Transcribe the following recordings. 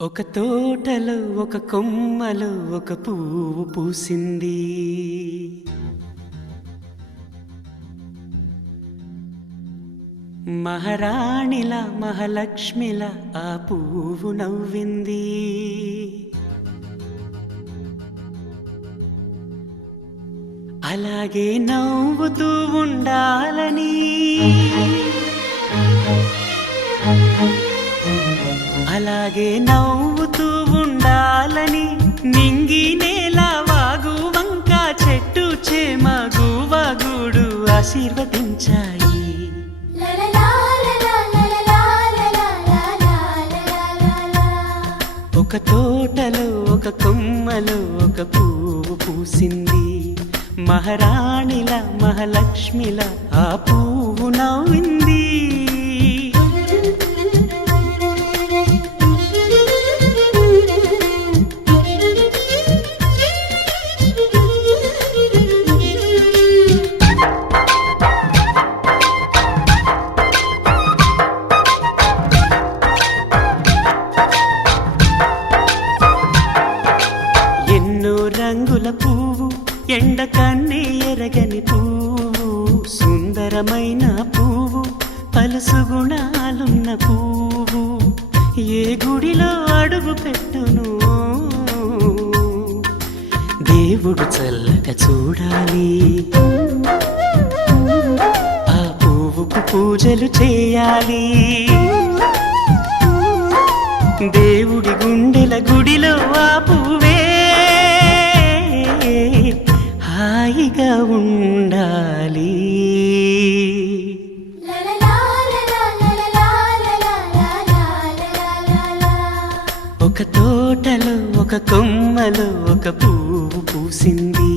ఒక తోటలో ఒక కొమ్మలో ఒక పువ్వు పూసింది. మహారాణిలా మహాలక్ష్మిలా ఆ పువ్వు నవ్వింది. అలాగే నవ్వుతూ ఉండాలని, అలాగే నవ్వుతూ ఉండాలని నింగి నేల వాగు వంక చెట్టు చేమ గువగుడు ఆశీర్వదించాయి. ఒక తోటలో ఒక కొమ్మలో ఒక పువ్వు పూసింది. మహారాణిల మహాలక్ష్మిల ఆ పువ్వు నవ్వింది. రంగుల పువ్వు, ఎండ కన్నే ఎరగని పువ్వు, సుందరమైన పువ్వు, పలుసు గుణాలున్న పువ్వు, ఏ గుడిలో అడుగు పెట్టును దేవుడు చల్లగా చూడాలి. ఆ పువ్వుకు పూజలు చేయాలి. దేవుడి గుండెల గుడిలో ఆ పువ్వే హాయిగా ఉండాలి. ఒక తోటలో ఒక కొమ్మలో ఒక పువ్వు పూసింది.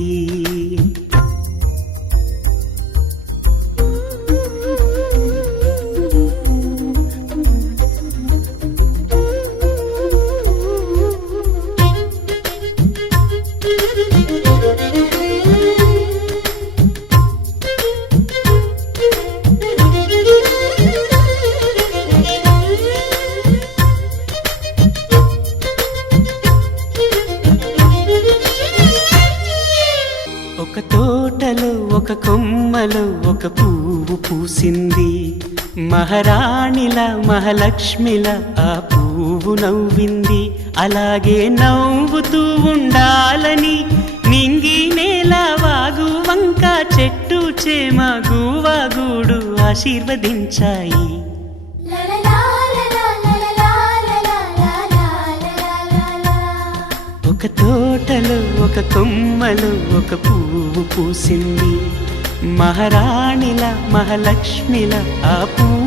ఒక తోటలో ఒక కొమ్మలో ఒక పువ్వు పూసింది. మహారాణిల మహాలక్ష్మిల ఆ పువ్వు నవ్వింది. అలాగే నవ్వుతూ ఉండాలని నింగి నేల వాగు వంక చెట్టు చేమ గువగుడు ఆశీర్వదించాయి. ఒక తోటలో ఒక కొమ్మలో ఒక పువ్వు పూసింది. మహారాణిల మహాలక్ష్మిల ఆ పువ్వు